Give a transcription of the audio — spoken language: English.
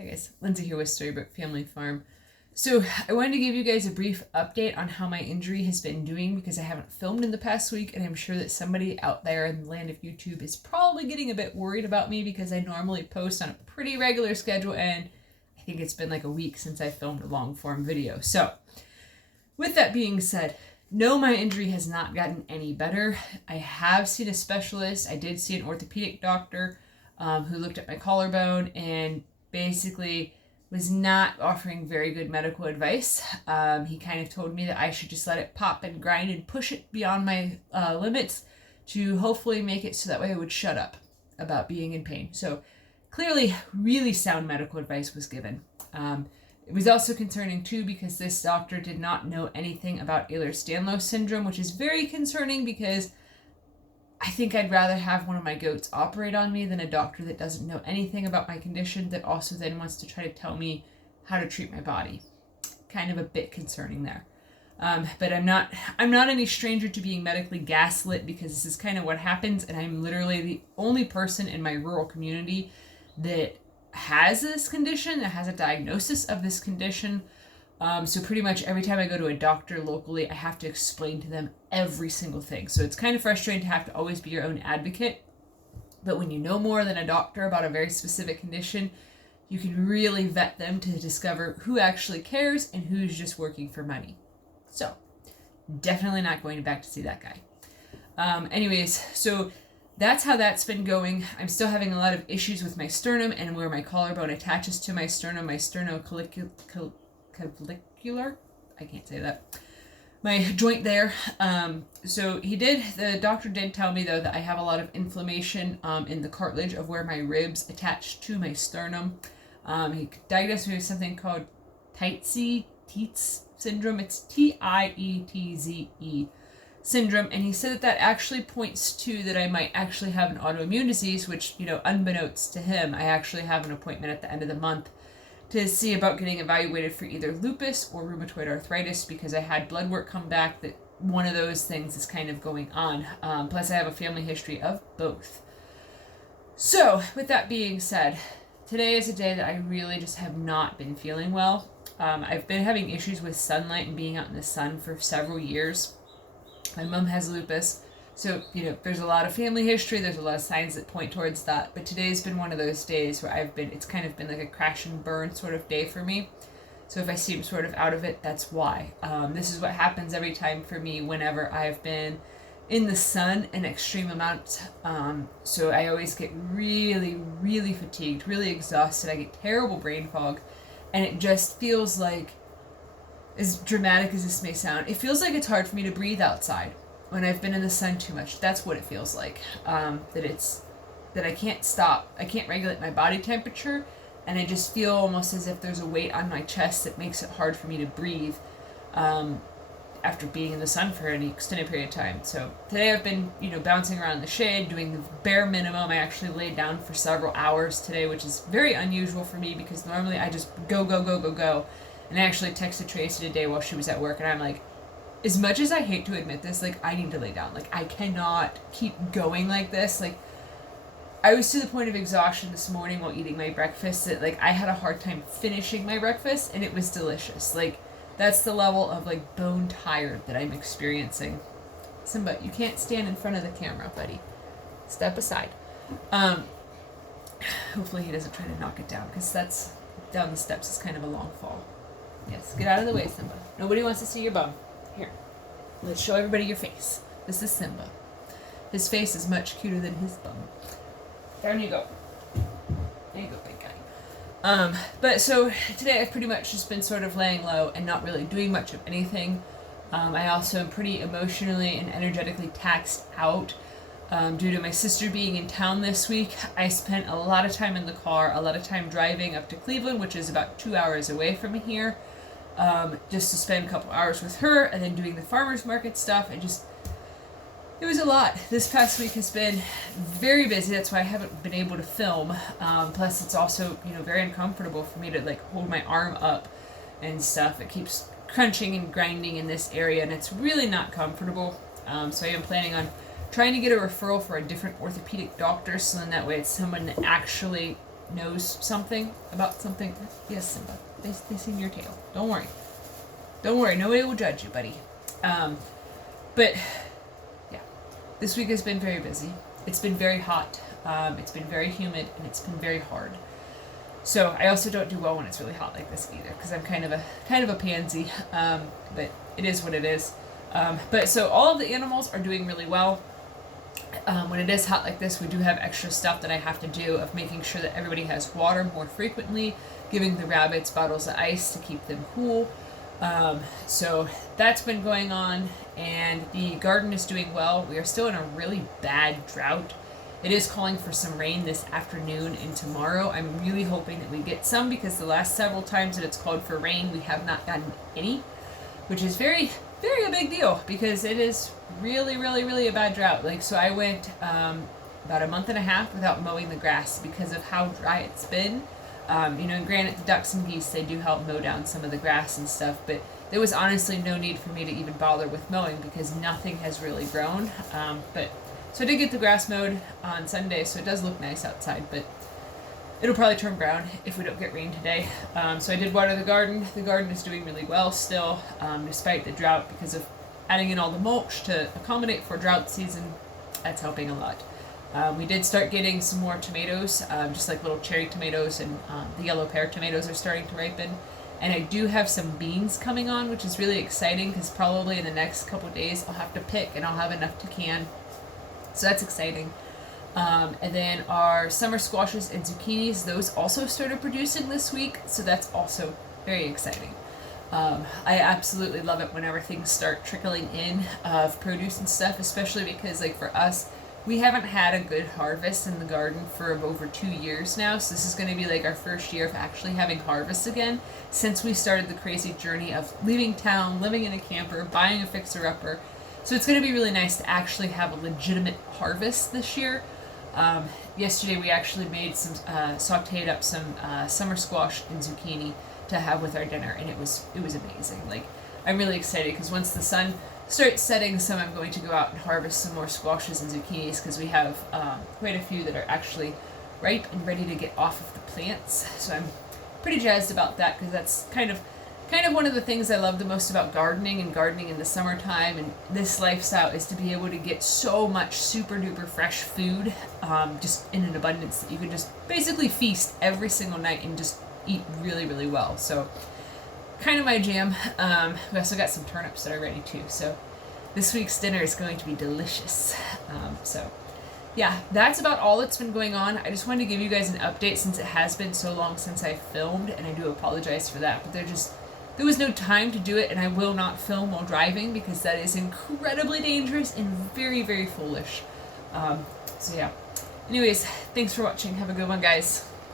Hi guys, Lindsay here with Storybook Family Farm. So I wanted to give you guys a brief update on how my injury has been doing because I haven't filmed in the past week, and I'm sure that somebody out there in the land of YouTube is probably getting a bit worried about me because I normally post on a pretty regular schedule, and I think it's been like a week since I filmed a long form video. So with that being said, no, my injury has not gotten any better. I have seen a specialist. I did see an orthopedic doctor who looked at my collarbone and basically was not offering very good medical advice. He kind of told me that I should just let it pop and grind and push it beyond my limits to hopefully make it so that way I would shut up about being in pain. So clearly really sound medical advice was given. It was also concerning too because this doctor did not know anything about Ehlers-Danlos syndrome, which is very concerning because I think I'd rather have one of my goats operate on me than a doctor that doesn't know anything about my condition that also then wants to try to tell me how to treat my body. Kind of a bit concerning there. But I'm not any stranger to being medically gaslit because this is kind of what happens, and I'm literally the only person in my rural community that has this condition, that has a diagnosis of this condition. So pretty much every time I go to a doctor locally, I have to explain to them every single thing. So it's kind of frustrating to have to always be your own advocate. But when you know more than a doctor about a very specific condition, you can really vet them to discover who actually cares and who's just working for money. So definitely not going back to see that guy. Anyways, so that's how that's been going. I'm still having a lot of issues with my sternum and where my collarbone attaches to my sternoclavicular, I can't say that, my joint there. So the doctor did tell me though that I have a lot of inflammation in the cartilage of where my ribs attach to my sternum. He diagnosed me with something called Tietze syndrome. It's Tietze syndrome, and he said that actually points to that I might actually have an autoimmune disease, which, unbeknownst to him, I actually have an appointment at the end of the month to see about getting evaluated for either lupus or rheumatoid arthritis because I had blood work come back that one of those things is kind of going on. Plus I have a family history of both. So with that being said, today is a day that I really just have not been feeling well. I've been having issues with sunlight and being out in the sun for several years. My mom has lupus, so, there's a lot of family history, there's a lot of signs that point towards that, but today's been one of those days where it's kind of been like a crash and burn sort of day for me. So if I seem sort of out of it, that's why. This is what happens every time for me whenever I've been in the sun an extreme amount. So I always get really, really fatigued, really exhausted. I get terrible brain fog, and it just feels like, as dramatic as this may sound, it feels like it's hard for me to breathe outside when I've been in the sun too much. That's what it feels like. That I can't stop. I can't regulate my body temperature, and I just feel almost as if there's a weight on my chest that makes it hard for me to breathe after being in the sun for an extended period of time. So today I've been, bouncing around in the shade, doing the bare minimum. I actually laid down for several hours today, which is very unusual for me because normally I just go. And I actually texted Tracy today while she was at work, and I'm like, as much as I hate to admit this, I need to lay down. I cannot keep going like this. I was to the point of exhaustion this morning while eating my breakfast that, I had a hard time finishing my breakfast, and it was delicious. That's the level of, bone tired that I'm experiencing. Simba, you can't stand in front of the camera, buddy. Step aside. Hopefully he doesn't try to knock it down, because that's, down the steps is kind of a long fall. Yes, get out of the way, Simba. Nobody wants to see your bum. Here, let's show everybody your face. This is Simba. His face is much cuter than his bum. Down you go. There you go, big guy. But so today I've pretty much just been sort of laying low and not really doing much of anything. I also am pretty emotionally and energetically taxed out due to my sister being in town this week. I spent a lot of time in the car, a lot of time driving up to Cleveland, which is about 2 hours away from here. Just to spend a couple hours with her and then doing the farmer's market stuff. It was a lot. This past week has been very busy. That's why I haven't been able to film. Plus it's also, very uncomfortable for me to hold my arm up and stuff. It keeps crunching and grinding in this area, and it's really not comfortable. So I am planning on trying to get a referral for a different orthopedic doctor, so then that way it's someone that actually knows something about something. Yes, Simba, they seen your tail. Don't worry. Don't worry, nobody will judge you, buddy. But yeah, this week has been very busy. It's been very hot. It's been very humid, and it's been very hard. So I also don't do well when it's really hot like this either, because I'm kind of a pansy. But it is what it is. But so all of the animals are doing really well. When it is hot like this, we do have extra stuff that I have to do of making sure that everybody has water more frequently, giving the rabbits bottles of ice to keep them cool. So that's been going on, and the garden is doing well. We are still in a really bad drought. It is calling for some rain this afternoon and tomorrow. I'm really hoping that we get some, because the last several times that it's called for rain, we have not gotten any, which is very, very a big deal, because it is really, really, really a bad drought. Like, so I went about a month and a half without mowing the grass because of how dry it's been. And granted, the ducks and geese, they do help mow down some of the grass and stuff, but there was honestly no need for me to even bother with mowing because nothing has really grown. So I did get the grass mowed on Sunday, so it does look nice outside, but it'll probably turn brown if we don't get rain today. So I did water the garden. The garden is doing really well still, despite the drought, because of adding in all the mulch to accommodate for drought season. That's helping a lot. We did start getting some more tomatoes, just like little cherry tomatoes, and the yellow pear tomatoes are starting to ripen. And I do have some beans coming on, which is really exciting, because probably in the next couple days I'll have to pick and I'll have enough to can. So that's exciting. And then our summer squashes and zucchinis, those also started producing this week, so that's also very exciting. I absolutely love it whenever things start trickling in of produce and stuff, especially because, like, for us, we haven't had a good harvest in the garden for over 2 years now, so this is going to be like our first year of actually having harvests again since we started the crazy journey of leaving town, living in a camper, buying a fixer-upper. So it's going to be really nice to actually have a legitimate harvest this year. Yesterday we actually made some, sauteed up some summer squash and zucchini to have with our dinner, and it was amazing. Like, I'm really excited because once the sun starts setting some, I'm going to go out and harvest some more squashes and zucchinis, because we have quite a few that are actually ripe and ready to get off of the plants. So I'm pretty jazzed about that, because that's kind of one of the things I love the most about gardening and gardening in the summertime and this lifestyle, is to be able to get so much super duper fresh food, just in an abundance that you can just basically feast every single night and just eat really, really well. So kind of my jam. We also got some turnips that are ready too, so this week's dinner is going to be delicious. So yeah, that's about all that's been going on. I just wanted to give you guys an update since it has been so long since I filmed, and I do apologize for that, but there was no time to do it, and I will not film while driving because that is incredibly dangerous and very, very foolish. So yeah. Anyways, thanks for watching. Have a good one, guys.